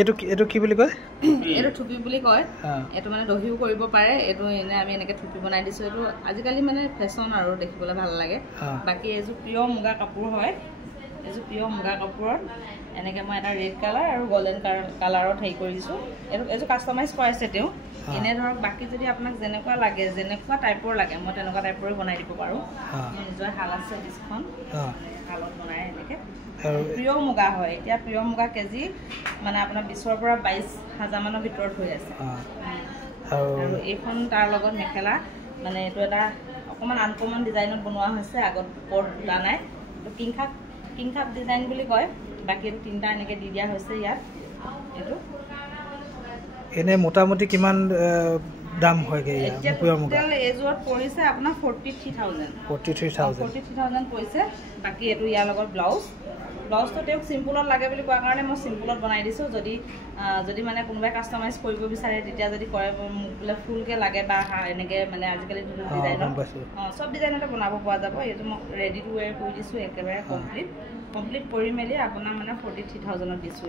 এইটো কি বুলি কয় এইটো থুপি বুলি কয় এইটো মানে দহিও কৰিব পাৰে এইটো এনে আমি এনেকে থুপি বনাই দিছো এইটো আজিকালি মানে ফেশ্বন আৰু দেখিবলৈ ভাল লাগে বাকি এইযোৰ পিয়ৰ মুগা কাপোৰ হয় এইযোৰ পিয়ৰ মুগা কাপোৰত এনেকে মই এটা ৰেড কালাৰ আৰু গোল্ডেন কালাৰত হেৰি কৰিছো এইযোৰ কাষ্টমাইজ কৰাইছে তেওঁ এনে ধৰক বাকি যদি আপোনাক যেনেকুৱা লাগে যেনেকুৱা টাইপৰ লাগে মই তেনেকুৱা টাইপৰে বনাই দিব পাৰো নিজৰ হাল আছে ডিসখন হালত বনাই এনেকে পিয়ৰ মুগা হয় এতিয়া পিয়ৰ মুগা কেজি মানে আপোনাৰ 20ৰ পৰা 22,000 মানৰ ভিতৰত হৈ আছে আৰু এইখন তাৰ লগত মেখেলা মানে এইটো এটা অকমান আনকমন ডিজাইনত বনোৱা হৈছে আগত পৰ ফুটা নাই তো কিংখাপ ডিজাইন বুলি কয় বাকি তিনটা এনেকে দি দিয়া হৈছে ইয়াত এইটো এনে মোটামুটি কিমান দাম হয়গে পিয়ৰ মুগা এজোৰত পৰিছে আপোনাৰ 43000 পৰিছে বাকি এইটো ইয়াৰ লগত ব্লাউজটো তেওঁক সিম্পলত লাগে বুলি কোৱাৰ কাৰণে মই সিম্পলত বনাই দিছো যদি মানে কোনোবাই কাস্টমাইজ কৰিব বিচাৰে তেতিয়া যদি কৰে বোলে ফুলকে লাগে বা এনেকে মানে আজিকালি ডিজাইনৰ সব ডিজাইনতে বনাব পৰা যাব এইটো মই ৰেডি টু ওয়্যাৰ কৰি দিছো একেবাৰে কমপ্লিট কৰি মেলি আপোনাৰ মানে 43000 ত দিছো